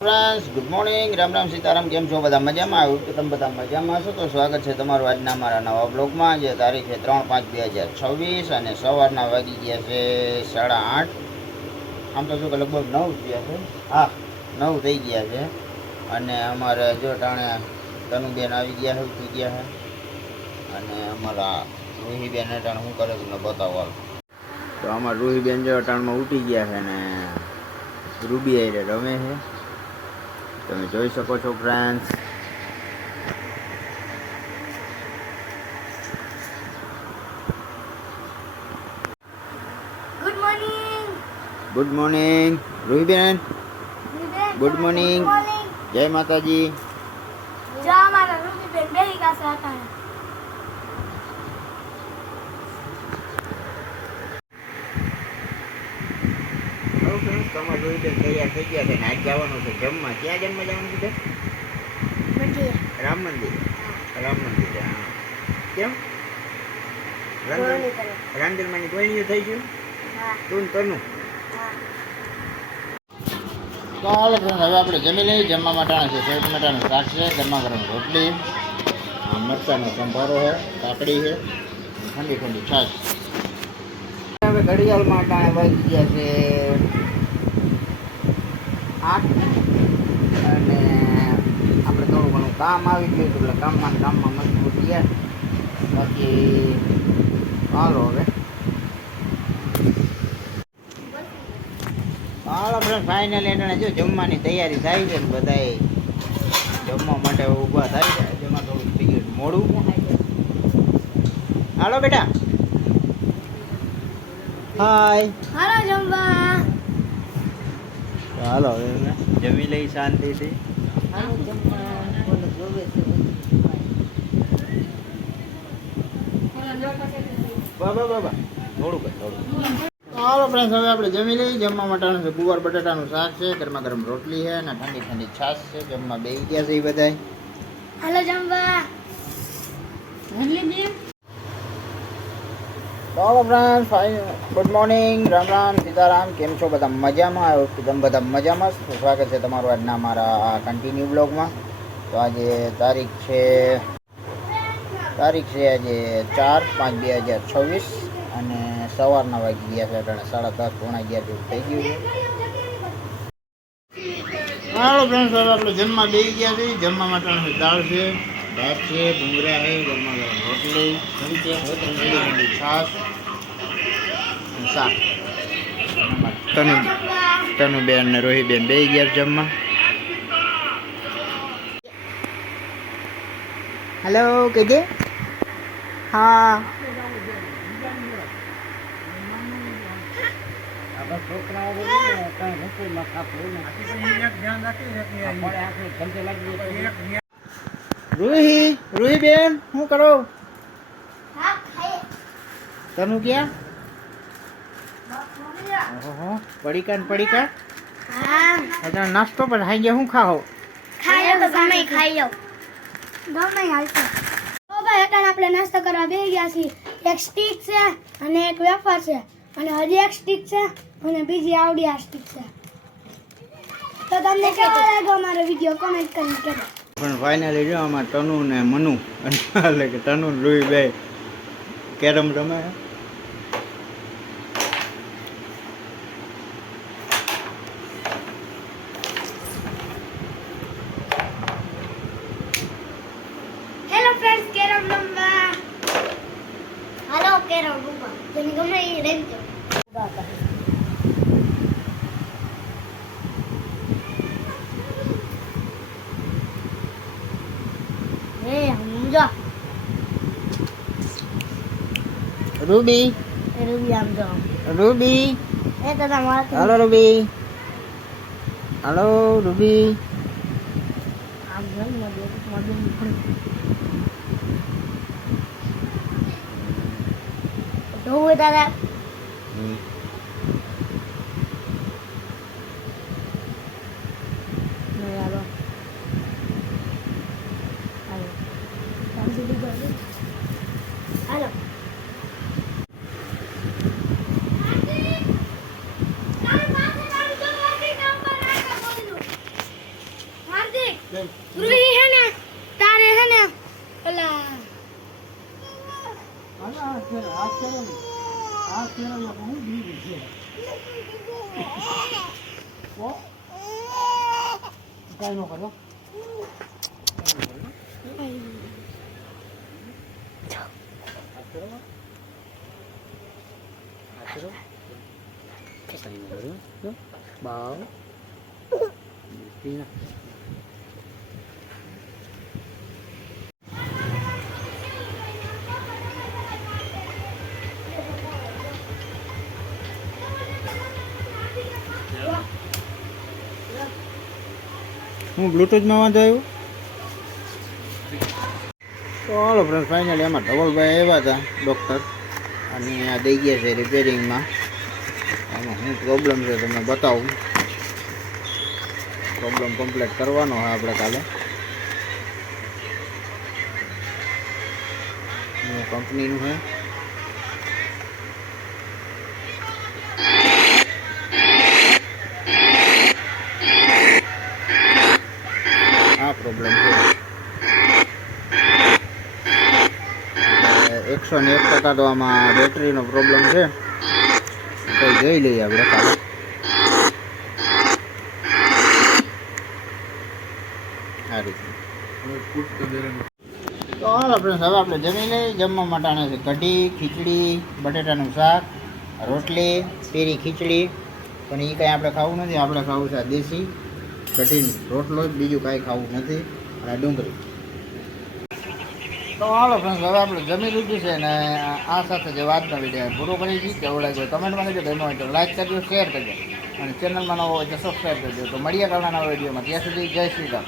Friends good morning Ram Ram Sitaram केम छो बधा मजा में आव्યું કે તમે બધા મજામાં છો તો સ્વાગત છે તમારું આજના અમારા નવા બ્લોગમાં જે તારીખ છે 3/5/2026 અને સવારના વાગી ગયા છે 8:30 આમ તો જો કે લગભગ 9 થયા છે હા 9 થઈ ગયા છે અને અમારે જો ટાણે તનુબેન આવી ગયા છે ઉઠી ગયા છે અને અમારા રૂહીબેન ટાણે શું કરે તમને બતાવવા તો અમારા રૂહીબેન જો ટાણમાં ઉઠી ગયા છે ને રૂબી આઈ રમે છે તમે જોઈ શકો છો ફ્રેન્ડ્સ ગુડ મોર્નિંગ રૂહીબેન ગુડ મોર્નિંગ જય માતાજી જય માતા રૂહીબેન બેહી ગયા છે આટાણે તમારે રૂહીબેન તૈયાર થઈ ગયા છે ને આજ જવાનું છે જમવા ક્યાં જમવા જવાનું છે રામ મંદિર હા કેમ રાંદરમાની કોઈની થઈ ગયું તું તનુ ચાલો ફ્રેન્ડ હવે આપણે જમી લઈએ જમવા માટાના છે સેવ ટમેટાનું શાક છે ગરમા ગરમ રોટલી મરચાંનો સંભારો છે કાકડી છે ઠંડી ઠંડી છાશ હવે ઘડિયાળમાં ટાણે વાગી ગયા છે 8 અને આપણે થોડું ઘણું કામ આવી ગયું એટલે કામમાં મજબૂત ગયા બાકી હાલો હવે હાલો ફ્રેન્ડ ફાઇનલી એને જો જમવાની તૈયારી થાય છે ને બધાએ જમવા માટે ઊભા થાય છે જેમાં થોડું થઈ ગયું મોડું હાલો બેટા હાય હાલો જમવા હાલો હવે જમી લઈ શાંતિથી બાબા થોડું હાલો ફ્રેન્ડ્સ હવે આપણે જમી લઈએ જમવા માટેનું છે ગુવાર બટાટાનું શાક છે ગરમા ગરમ રોટલી છે અને ઠંડી ઠંડી છાશ છે જમવા બેસી ગયા છે એ બધાય હાલો જમવા ચાલો friends good morning Ram Ram Sitaram કેમ છો બધા મજામાં આવ્યો કે તમે બધા મજામાં છો સ્વાગત છે તમારું આજના અમારા કન્ટિન્યુ બ્લોગમાં તો આજે તારીખ છે આજે 4/5/2026 અને સવારના વાગી ગયા છે એટલે 10:30 પોણા 11 જેવું થઈ ગયું છે હાલો ફ્રેન્ડ્સ હવે આપણે જમવા બેસી ગયા છે જમવા માટે દાળ છે ભાત છે ભૂંગળા છે ગરમા ગરમ રોટલી ઠંડી છાશ શાક તનુબેન ને રોહીબેન બે ગયા જમવા હેલો કહેજે હા રૂહીબેન શું કરો તનુ ક્યાં પડીકા એટલે નાસ્તો પણ ખાઈ ગયા શું ખાઓ આપણે નાસ્તો કરવા બેસી ગયા છીએ એક સ્ટીક છે અને એક વેફર છે અને હજી એક સ્ટીક છે અને બીજી આવડી આ સ્ટીક છે તો તમને કેવો લાગ્યો અમારો વિડીયો કોમેન્ટ કરીને કહેજો પણ ફાઇનલી જો આમાં તનુ ને મનુ એટલે કે તનુ ને રૂહી બે કેરમ રમે હેલો ફ્રેન્ડ્સ કેરમ રમવા હાલો કેરમ રમવા જેને ગમે એ રમજો રૂબી આમ જો રૂબી એ તો તમારા હાલો રૂબી હાલો રૂબી આમ જો મધુ તો દાદા હાલો ધ્રુવી હે ને તારે હે ને પેલા હું બ્લૂટૂથમાં વાંધો આવ્યો તો હાલો ફ્રેન્ડ ફાઇનલી એમાં ધવલભાઈ આવ્યા હતા ડૉક્ટર અને આ દઈ ગયા છે રિપેરિંગમાં. આમાં શું પ્રોબ્લેમ છે તમને બતાવું. પ્રોબ્લેમ કમ્પ્લીટ કરવાનો હોય આપણે કાલે. કંપનીનું છે. આ પ્રોબ્લેમ છે 101% તો આમાં બેટરીનો પ્રોબ્લેમ છે. તો જોઈ લઈએ આપણે કાલે. આ રીતે તો હાલ આપણે હવે આપણે જમી લઈએ. જમવા માટે છે કઢી, ખીચડી, બટેટાનું શાક, રોટલી, પીરી ખીચડી. પણ એ કાંઈ આપણે ખાવું નથી. આપણે ખાવું છે આ દેશી કઢી રોટલો જ, બીજું કાંઈ ખાવું નથી. અને ડુંગળી. તો હાલો ફ્રેન્ડ હવે આપણે જમી લીધું છે ને આ સાથે જે વાતનો વિડીયો પૂરો કરી છીએ. કેવું લાગ્યું કમેન્ટમાં કહેજો. ગમ્યો હોય તો લાઈક કરજો, શેર કરજો અને ચેનલમાં નવો હોય તો સબસ્ક્રાઈબ કરજો. તો મળીએ કાલના નવા વિડીયોમાં. ત્યાં સુધી જય શ્રી રામ.